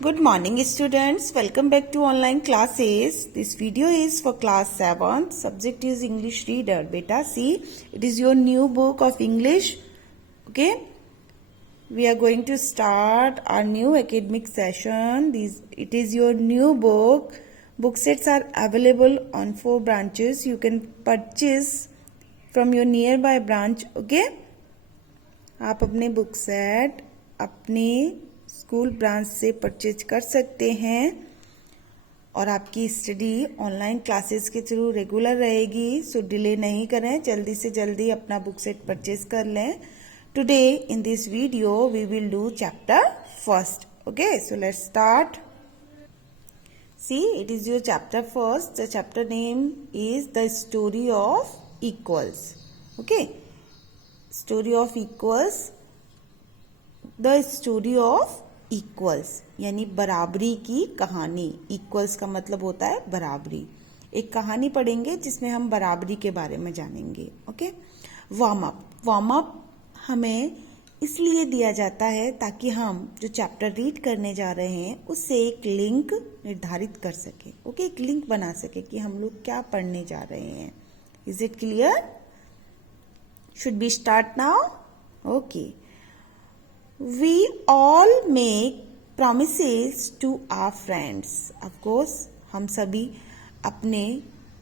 Good morning students, welcome back to online classes. This video is for class 7. Subject is English reader. Beta see, it is your new book of English. Okay, we are going to start our new academic session. It is your new book. Book sets are available on 4 branches. You can purchase from your nearby branch. Okay, आप अपने book set अपने school branch से purchase कर सकते हैं और आपकी study online classes के थ्रू रेगुलर रहेगी. सो डिले नहीं करें, जल्दी से जल्दी अपना बुक सेट परचेज कर लें. Today in this video we will do chapter first. Okay, so let's start. See, it is your chapter first. The chapter name is the story of equals. Okay, story of equals. The story of equals यानी बराबरी की कहानी. Equals का मतलब होता है बराबरी. एक कहानी पढ़ेंगे जिसमें हम बराबरी के बारे में जानेंगे. Okay, warm up. Warm up हमें इसलिए दिया जाता है ताकि हम जो चैप्टर रीड करने जा रहे हैं उससे एक लिंक निर्धारित कर सके. ओके, एक लिंक बना सके कि हम लोग क्या पढ़ने जा रहे हैं. Is it clear? Should be start now? Okay. We all make promises to our friends. Of course, हम सभी अपने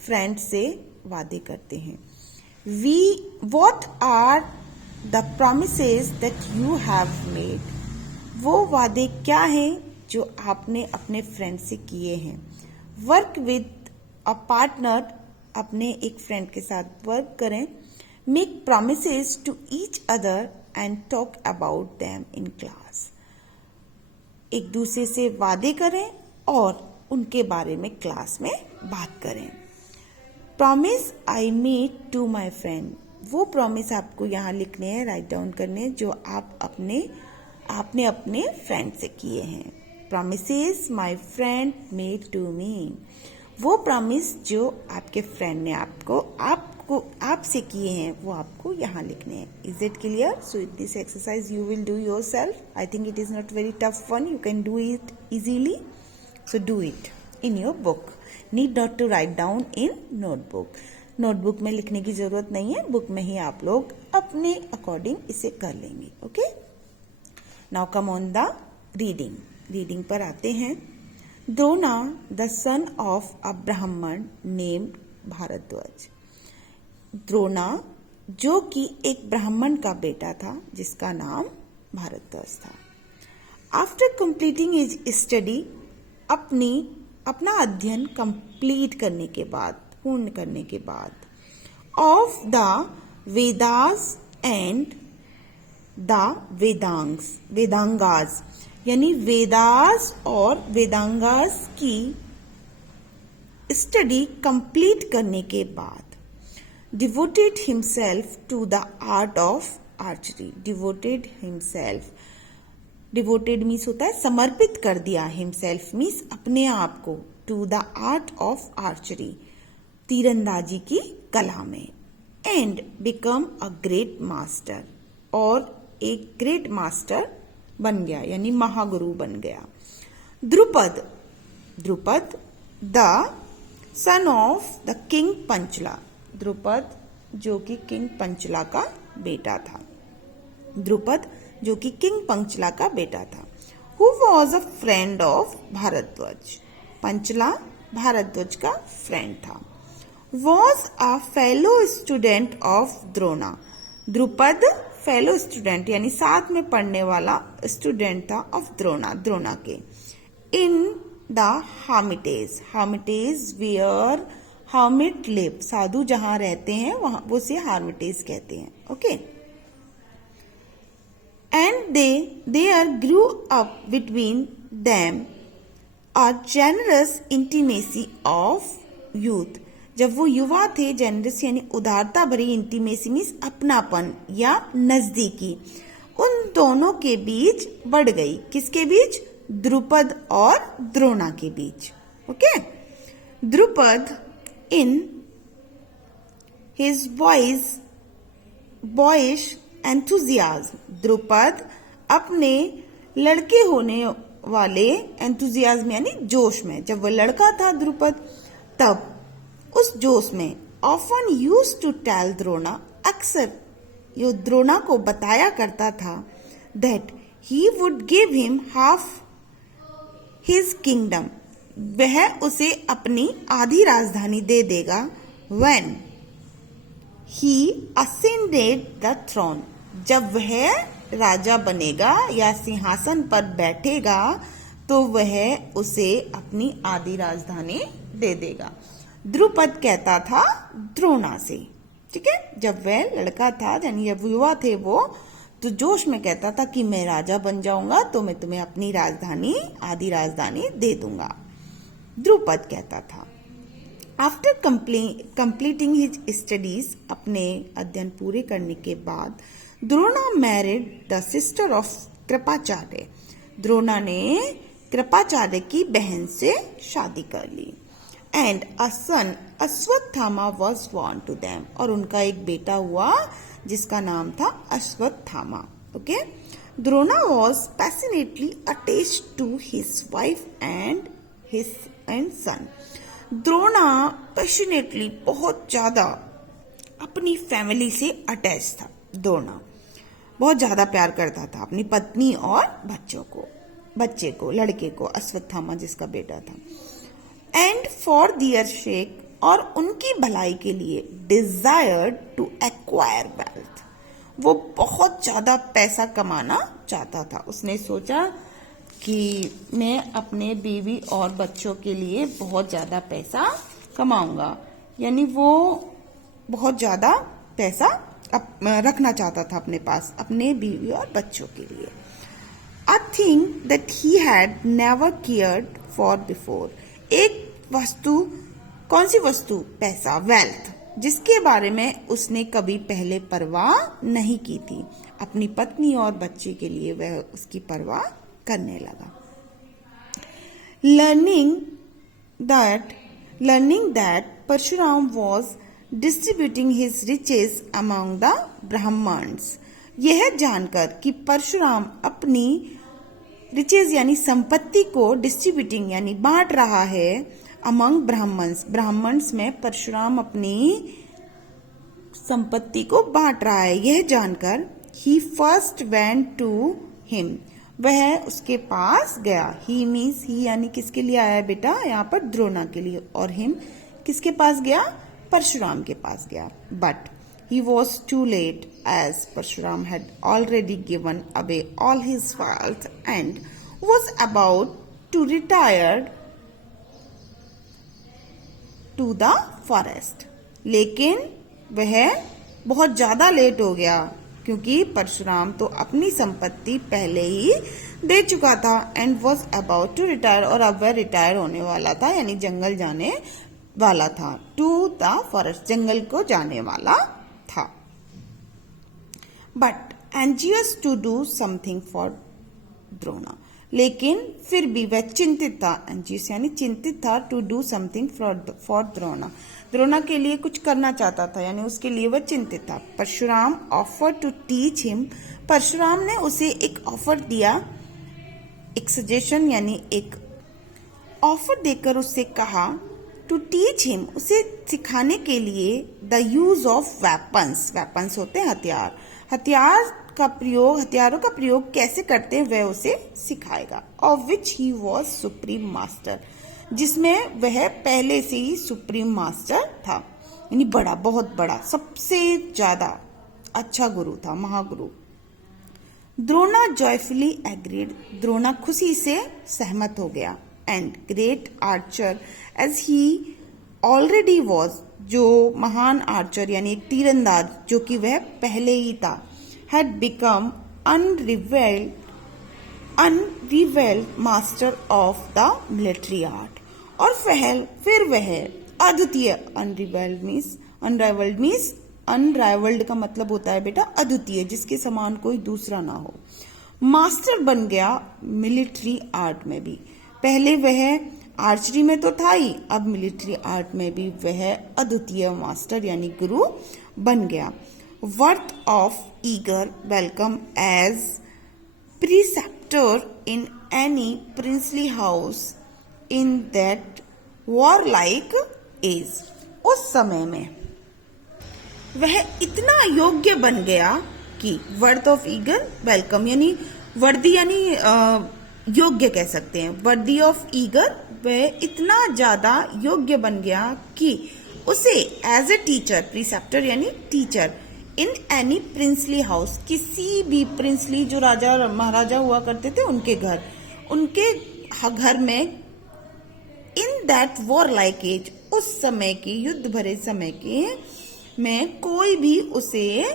फ्रेंड से वादे करते हैं. What are the promises that you have made? वो वादे क्या हैं जो आपने अपने फ्रेंड से किए हैं. Work with a partner. अपने एक फ्रेंड के साथ वर्क करें. Make promises to each other and talk about them in class. एक दूसरे से वादे करें और उनके बारे में क्लास में बात करें. Promise I made to my friend. वो प्रॉमिस आपको यहाँ लिखने हैं, राइट डाउन करने हैं, जो आपने अपने फ्रेंड से किए हैं. Promises my friend made to me. वो प्रॉमिस जो आपके फ्रेंड ने आपसे किए हैं वो आपको यहाँ लिखने हैं. Is it clear? So this exercise you will do yourself. I think it is not very tough one. You can do it easily. So do it in your book. Need not to write down in notebook. Notebook में लिखने की जरूरत नहीं है, book में ही आप लोग अपने अकॉर्डिंग इसे कर लेंगे. Okay, now come on the reading. Reading पर आते हैं. Drona the son of a ब्राह्मण नेम्ड भारद्वाज. द्रोणा जो कि एक ब्राह्मण का बेटा था जिसका नाम भारद्वाज था. आफ्टर कंप्लीटिंग हिज स्टडी, अपना अध्ययन कंप्लीट करने के बाद, पूर्ण करने के बाद, of the Vedas and the Vedangas यानी वेदास और वेदांगास की स्टडी कंप्लीट करने के बाद devoted himself to the art of archery. Devoted means होता है समर्पित कर दिया. himself means अपने आप को. to the art of archery तीरंदाजी की कला में. and become a great master और एक ग्रेट मास्टर बन गया यानी महागुरु बन गया. Drupada the son of the king Panchala. Drupada जो कि किंग पंचला का बेटा था. द्रुपद जो कि किंग पंचला का बेटा था. Who was a friend of Bharadwaja. Panchala Bharadwaja का फ्रेंड था. Was a fellow student of Drona. Drupada fellow student यानी साथ में पढ़ने वाला स्टूडेंट था ऑफ द्रोणा के. In the hermitage where hermit live. साधु जहां रहते हैं वहां वो से हार्मिटेज कहते हैं. Okay, and there grew up between them a generous intimacy of youth. जब वो युवा थे, जेनरस यानी उदारता भरी, इंटीमेसी मीन्स अपनापन या नजदीकी, उन दोनों के बीच बढ़ गई. किसके बीच? द्रुपद और द्रोणा के बीच. Okay, Drupada in his boyish enthusiasm. Drupada अपने लड़के वाले एंथुजियाज्म यानी जोश में, जब वह लड़का था द्रुपद, तब उस जोश में often used to tell Drona, अक्सर यो द्रोणा को बताया करता था that he would give him half his kingdom, वह उसे अपनी आधी राजधानी दे देगा, when he ascended the throne, जब वह राजा बनेगा या सिंहासन पर बैठेगा तो वह उसे अपनी आधी राजधानी दे देगा। द्रुपद कहता था द्रोणा से, ठीक है, जब वह लड़का था यानी जब युवा थे वो, तो जोश में कहता था कि मैं राजा बन जाऊंगा तो मैं तुम्हें अपनी राजधानी, आधी राजधानी दे दूंगा, द्रुपद कहता था। आफ्टर कंप्लीटिंग हिज स्टडीज, अपने अध्ययन पूरे करने के बाद, Drona married the sister of Kripacharya, Drona ने कृपाचार्य की बहन से शादी कर ली। And a son Ashwatthama was born to them, और उनका एक बेटा हुआ जिसका नाम था Ashwatthama. Okay, Drona was passionately attached to his wife and son, Drona passionately बहुत ज्यादा अपनी फैमिली से अटैच था। द्रोणा बहुत ज्यादा प्यार करता था अपनी पत्नी और बच्चे को, लड़के को, अश्वत्थामा जिसका बेटा था। एंड फॉर दियर शेक, और उनकी भलाई के लिए, डिजायर्ड टू एक्वायर वेल्थ, वो बहुत ज्यादा पैसा कमाना चाहता था। उसने सोचा कि मैं अपने बीवी और बच्चों के लिए बहुत ज्यादा पैसा कमाऊंगा, यानी वो बहुत ज्यादा पैसा रखना चाहता था अपने पास अपने बीवी और बच्चों के लिए। A thing that he had never cared for before, एक वस्तु, कौन सी वस्तु? पैसा, वेल्थ, जिसके बारे में उसने कभी पहले परवाह नहीं की थी। अपनी पत्नी और बच्चे के लिए वह उसकी परवाह करने लगा। Learning that Parashuram was distributing his riches among the Brahmins, यह जानकर कि परशुराम अपनी रिचेस यानी संपत्ति को डिस्ट्रीब्यूटिंग यानी बांट रहा है अमंग ब्राह्मण्स में परशुराम अपनी संपत्ति को बांट रहा है, यह जानकर ही फर्स्ट वेंट टू हिम, वह उसके पास गया। ही मीन्स ही यानी किसके लिए आया बेटा? यहाँ पर द्रोणा के लिए। और हिम किसके पास गया? परशुराम के पास गया। But he was too late, as Parshuram had already given away all his wealth and was about to retire to the forest. लेकिन वह बहुत ज्यादा लेट हो गया क्योंकि परशुराम तो अपनी संपत्ति पहले ही दे चुका था and was about to retire, और अब वह रिटायर होने वाला था यानी जंगल जाने वाला था। to the forest, जंगल को जाने वाला था। But anxious to do something for Drona, लेकिन फिर भी वह चिंतित था, एंजियस यानी चिंतित था, to do something for Drona, Drona के लिए कुछ करना चाहता था यानी उसके लिए वह चिंतित था। Parashuram offer to teach him, Parashuram ने उसे एक ऑफर दिया, एक सजेशन यानी एक ऑफर देकर उससे कहा टू टीच हिम, उसे सिखाने के लिए the use of weapons, weapons होते हैं हथियार, हथियारों का प्रयोग कैसे करते हैं वह उसे सिखाएगा। Of which he was supreme master, जिसमें वह पहले से ही सुप्रीम मास्टर था यानी बड़ा, बहुत बड़ा, सबसे ज्यादा अच्छा गुरु था, महागुरु। द्रोणा जॉयफुली एग्रीड, द्रोणा खुशी से सहमत हो गया। And great archer as he already was, जो महान आर्चर यानी एक तीरंदाज जो कि वह पहले ही था, had become unrivaled master of the military art, और फिर वह अद्वितीय, unrivaled का मतलब होता है बेटा अद्वितीय, जिसके समान कोई दूसरा ना हो, मास्टर बन गया मिलिट्री आर्ट में भी। पहले वह आर्चरी में तो था ही, अब मिलिट्री आर्ट में भी वह अद्वितीय मास्टर यानी गुरु बन गया। Worth of eager welcome as preceptor in any princely house in that warlike age. उस समय में वह इतना योग्य बन गया कि वर्थ ऑफ ईगर वेलकम, यानी वर्दी यानी योग्य कह सकते हैं, वर्दी ऑफ ईगर, वह इतना ज्यादा योग्य बन गया कि उसे एज ए टीचर, प्रीसेप्टर यानी teacher, in any princely house, किसी भी प्रिंसली जो राजा महाराजा हुआ करते थे उनके घर में, in that war like age, उस समय की युद्ध भरे समय के में कोई भी उसे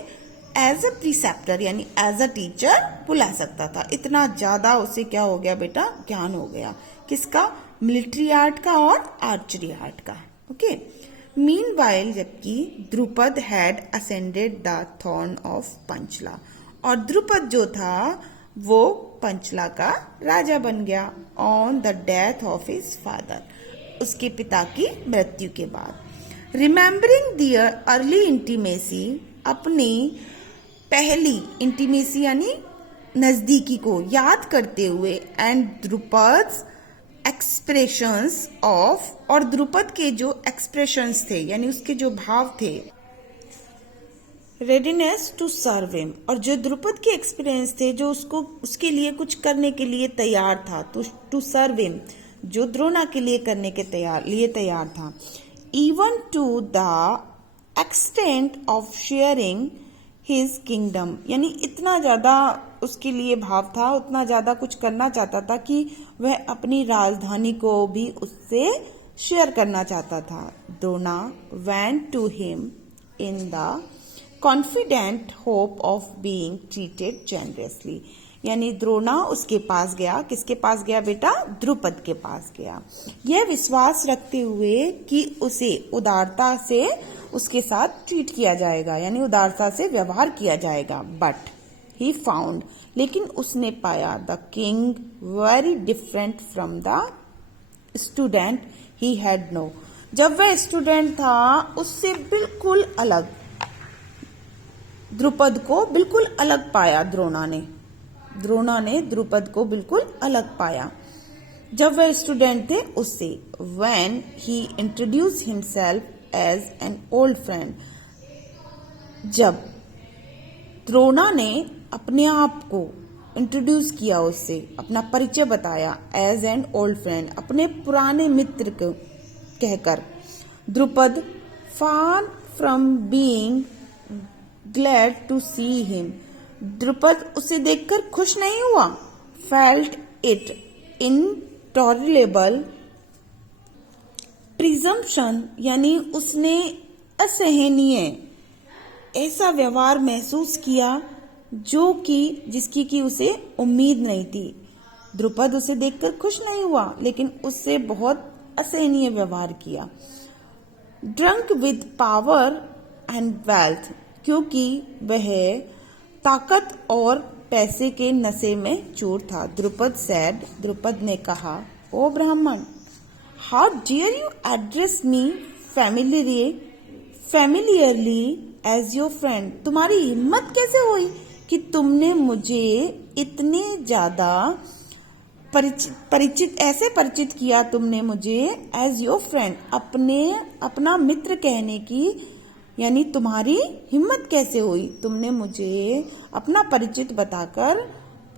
एज अ प्रीसेप्टर यानी एज अ टीचर बुला सकता था। इतना ज्यादा उसे क्या हो गया बेटा, ज्ञान हो गया, किसका, मिलिट्री आर्ट का और आर्चरी आर्ट का। ओके, मीनवाइल जबकि Drupada had ascended the throne of Panchala, और द्रुपद जो था वो पंचला का राजा बन गया on the death of his father, उसके पिता की मृत्यु के बाद। रिमेम्बरिंग दियर अर्ली इंटीमेसी, अपनी पहली इंटीमेसी यानी नजदीकी को याद करते हुए, एंड द्रुपद्स एक्सप्रेशंस ऑफ, और द्रुपद के जो एक्सप्रेशंस थे यानी उसके जो भाव थे, रेडीनेस टू सर्व हिम, और जो द्रुपद के एक्सपीरियंस थे जो उसके लिए कुछ करने के लिए तैयार था, तो टू सर्व हिम, जो द्रोणा के लिए करने के तैयार था। Even to the extent of sharing his kingdom, यानी इतना ज्यादा उसके लिए भाव था, उतना ज्यादा कुछ करना चाहता था कि वह अपनी राजधानी को भी उससे शेयर करना चाहता था। Drona went to him in the confident hope of being treated generously, यानी द्रोणा उसके पास गया, किसके पास गया बेटा, द्रुपद के पास गया, यह विश्वास रखते हुए कि उसे उदारता से उसके साथ ट्रीट किया जाएगा, यानी उदारता से व्यवहार किया जाएगा। बट ही फाउंड, लेकिन उसने पाया, the king very different from the student he had known, जब वह स्टूडेंट था उससे बिल्कुल अलग, द्रुपद को बिल्कुल अलग पाया द्रोणा ने द्रुपद को बिल्कुल अलग पाया जब वह स्टूडेंट थे उससे। When he introduce himself as an old friend, जब द्रोणा ने अपने आप को इंट्रोड्यूस किया, उससे अपना परिचय बताया, एज एन ओल्ड फ्रेंड, अपने पुराने मित्र को कहकर। Drupad far from being glad to see him, Drupad उसे देखकर खुश नहीं हुआ। फेल्ट इट इनटॉलरेबल प्रिजम्पशन, यानी उसने असहनीय ऐसा व्यवहार महसूस किया जो कि जिसकी की उसे उम्मीद नहीं थी। द्रुपद उसे देखकर खुश नहीं हुआ, लेकिन उससे बहुत असहनीय व्यवहार किया। Drunk with power and wealth, क्योंकि वह ताकत और पैसे के नशे में चूर था। द्रुपद सैड, द्रुपद ने कहा, O Brahmin, how dare you address me familiarly as your friend, तुम्हारी हिम्मत कैसे हुई कि तुमने मुझे इतने ज्यादा परिचित किया, तुमने मुझे एज योर फ्रेंड, अपना मित्र कहने की, यानी तुम्हारी हिम्मत कैसे हुई, तुमने मुझे अपना परिचित बताकर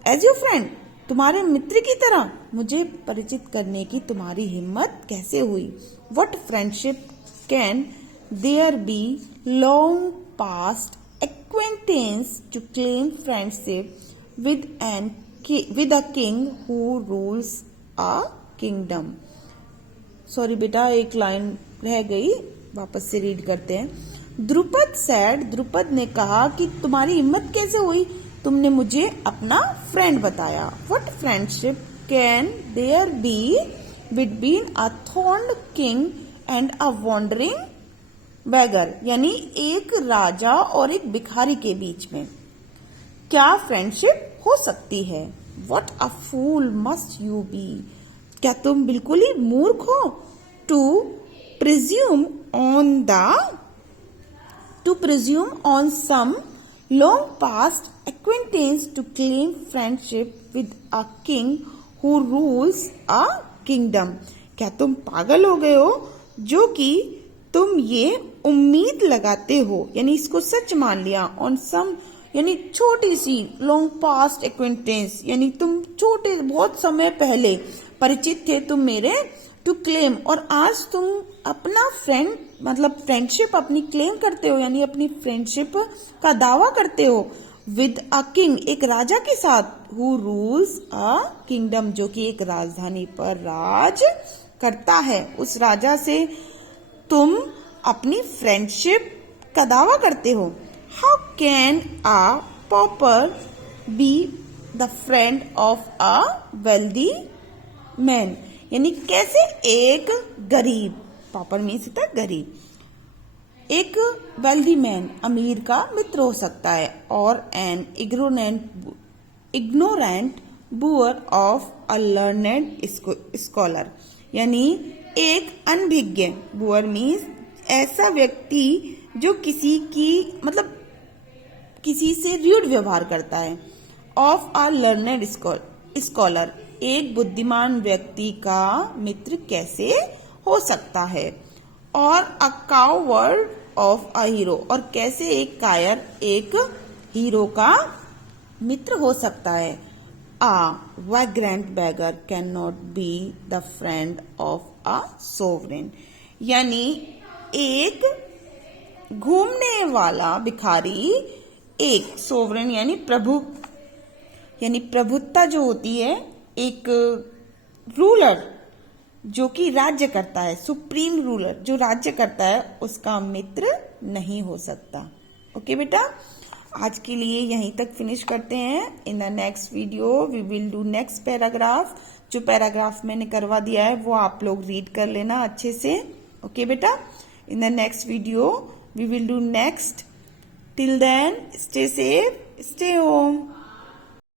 एज योर फ्रेंड, तुम्हारे मित्र की तरह मुझे परिचित करने की तुम्हारी हिम्मत कैसे हुई। What friendship can there be long past acquaintance to claim friendship with a king who rules a kingdom। Sorry बेटा, एक लाइन रह गई, वापस से रीड करते हैं। द्रुपद सैड, द्रुपद ने कहा कि तुम्हारी हिम्मत कैसे हुई, तुमने मुझे अपना फ्रेंड बताया। What friendship can there be between a throned king and a wandering beggar, यानी एक राजा और एक भिखारी के बीच में क्या फ्रेंडशिप हो सकती है। What a fool must you be, क्या तुम बिल्कुल ही मूर्ख हो। To presume on some long past acquaintance to claim friendship with a king who rules a kingdom. क्या तुम पागल हो गए हो जो कि तुम ये उम्मीद लगाते हो, यानी इसको सच मान लिया, ऑन सम यानी छोटी सी लॉन्ग पास्ट एक्वेंटेंस, यानी तुम छोटे बहुत समय पहले परिचित थे तुम मेरे, टू क्लेम, और आज तुम अपना फ्रेंड मतलब फ्रेंडशिप अपनी क्लेम करते हो, यानी अपनी फ्रेंडशिप का दावा करते हो विद अ किंग, एक राजा के साथ, हु रूल्स अ किंगडम, जो कि एक राजधानी पर राज करता है। उस राजा से तुम अपनी फ्रेंडशिप का दावा करते हो। How can a pauper be the friend of a wealthy man, यानी कैसे एक गरीब, पॉपर मीन्स था गरीब, एक वेल्दी मैन अमीर का मित्र हो सकता है, और an ignorant boor of a learned scholar, यानी एक अनभिज्ञ, बुअर मीन्स ऐसा व्यक्ति जो किसी की मतलब किसी से र्यूड व्यवहार करता है, ऑफ अ लर्नेड स्कॉलर, एक बुद्धिमान व्यक्ति का मित्र कैसे हो सकता है, और अ काउवर्ड ऑफ अ हीरो, और कैसे एक कायर एक हीरो का मित्र हो सकता है। A vagrant beggar can not be the friend of a sovereign, यानी एक घूमने वाला भिखारी एक सोवरेन यानी प्रभु, यानी प्रभुत्ता जो होती है, एक रूलर जो कि राज्य करता है, सुप्रीम रूलर जो राज्य करता है, उसका मित्र नहीं हो सकता। ओके बेटा, आज के लिए यहीं तक फिनिश करते हैं। In the next video we will do next paragraph. जो पैराग्राफ मैंने करवा दिया है वो आप लोग रीड कर लेना अच्छे से। ओके बेटा, in the next video we will do next. Till then, stay safe, stay home.